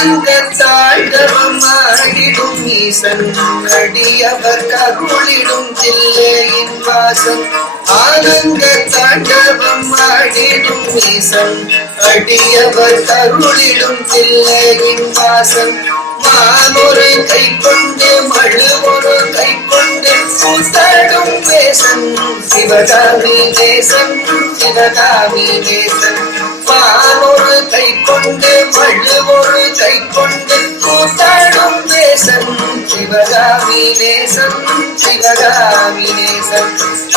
ஆனந்த தாண்டவம் ஆடிடும் ஈசன் அடியவர் கருளிடும் தில்லையின் வாசன். ஆனந்த தாண்டவம் ஆடிடும் ஈசன் அடியவர் கருளிடும் தில்லையின் வாசன். மானொரு கை கொண்டு மழுவொரு கை கொண்டு கூத்தாடும் தேசன் சிவகாமி தேசன் சிவகாமி தேசன். மானொரு கை கொண்டு மழுவொரு கை கொண்டு கூத்தாடும் தேசன் சிவகாமி தேசன் சிவகாமி தேசன்.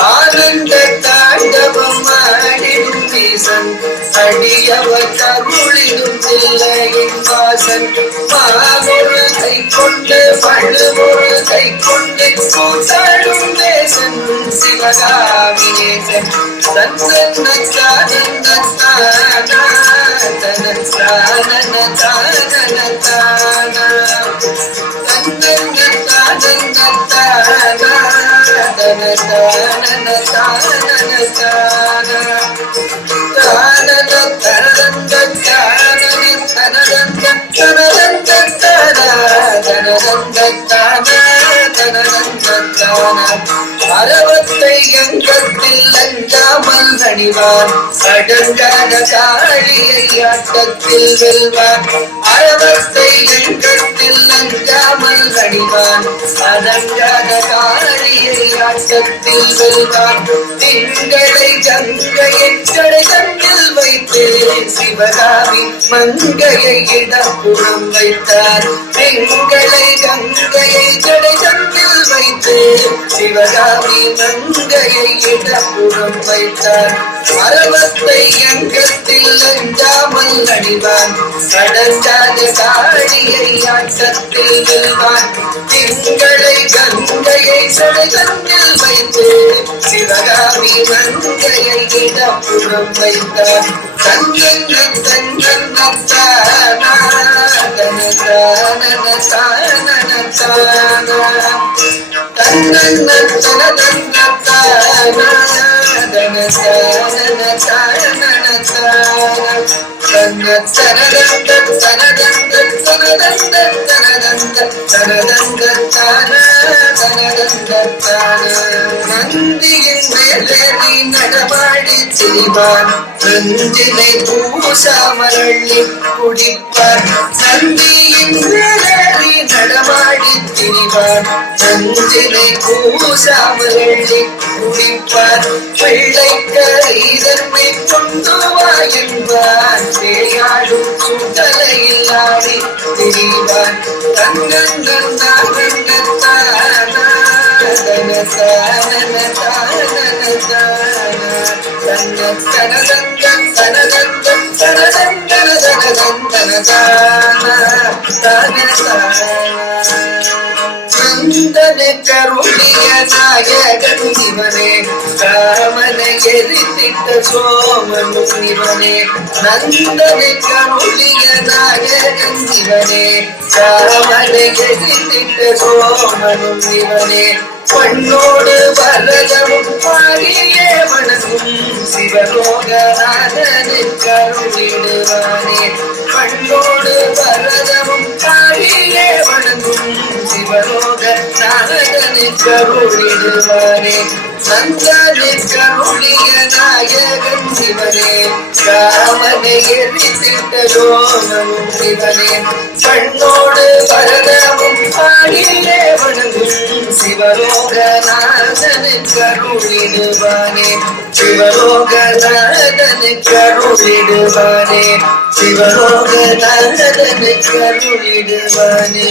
ஆனந்த தாண்டவம் ஆடிடும் தேசன் அடியவர் கருளிடும் தில்லையின் வாசன். மானொரு கை கொண்டு மழுவொரு கை கொண்டு கூத்தாடும் தேசன் சிவகாமி தேசன். தன்னன்ன தானன்ன தானா தன தானன தானன தானா தன்னன்ன தானன்ன தானா தன தானன தானன தானா தானன தனதந்த தானன தனதந்த தனதந்த தானா தனதந்த தானா தனதந்த தானா. அறவத்தை அங்கத்தில் அஞ்சாமல் அணிவான் அடங்காத காளியை ஆட்டத்தில் வெல்வான். அறவத்தை அங்கத்தில் அஞ்சாமல் அணிவான் அடங்காத காளியை ஆட்டத்தில் வெல்வான். திங்களை கங்கையை கடைகண்ணில் வைத்து சிவகாமி மங்கையை இடப்புறம் வைத்தார். திங்களை கங்கையை கடைகண்ணில் வைத்து சிவகாமி மங்கையை இடப்புறம் வைத்தார். அறவத்தை அங்கத்தில் அஞ்சாமல் அணிவான் அடங்காத காளியை ஆட்டத்தில் வெல்வான். திங்களை கங்கையை கடைகண்ணில் வைத்து சிவகாமி மங்கையை இடப்புறம் வைத்தார். தன்னன்ன தன்னன்ன தானா தன தானன தானன தானா தன்னன்ன தனதன்ன தானா தன தானன தானன தானா தன்ன தனதந்த தனதந்த தனதந்த தனதந்த தனதந்த தானா தனதந்த தானா. நந்தியின் மேலேறி நடமாடி திரிவான் நந்தினை பூசாமரள்ளி குடிப்பார். நந்தியின் மேலேறி நடமாடி திரிவான் நந்தினை பூசாமரள்ளி குடிப்பார். பிள்ளைக்கு இதன்மை கொண்டு வா என்பான் தேயாடும் சுடலையில் ஆடி திரிவான். தன்னன் தானா தன தானன தானன தானா தன்ன தனதந்த தனதந்த தனதந்தன தனதந்தன தானா தான தானா. நந்தன கருளிய நாயகன் இவனே காமனை எரித்திட்ட சோமனும் இவனே. நந்தன கருளிய நாயகன் இவனே காமனை எரித்திட்ட சோமனும் இவனே. பொன்னோடு வரதமும் பாடியே வணங்கும் சிவலோகநாதனை கருளிடுவானே. பொன்னோடு வரதமும் பாடியே வணங்கும் சிவலோகநாதனை கருளிடுவானே. நந்தனை கருளிய நாயகன் சிவனே காமனை எரித்திட்ட சோமனும் சிவனே. கண்ணோடு வரதமும் பாடியே வணங்கும் சிவலோகநாதனை கருளிடுவானே. சிவலோகநாதனை கருளிடுவானே. சிவலோகநாதனை கருளிடுவானே.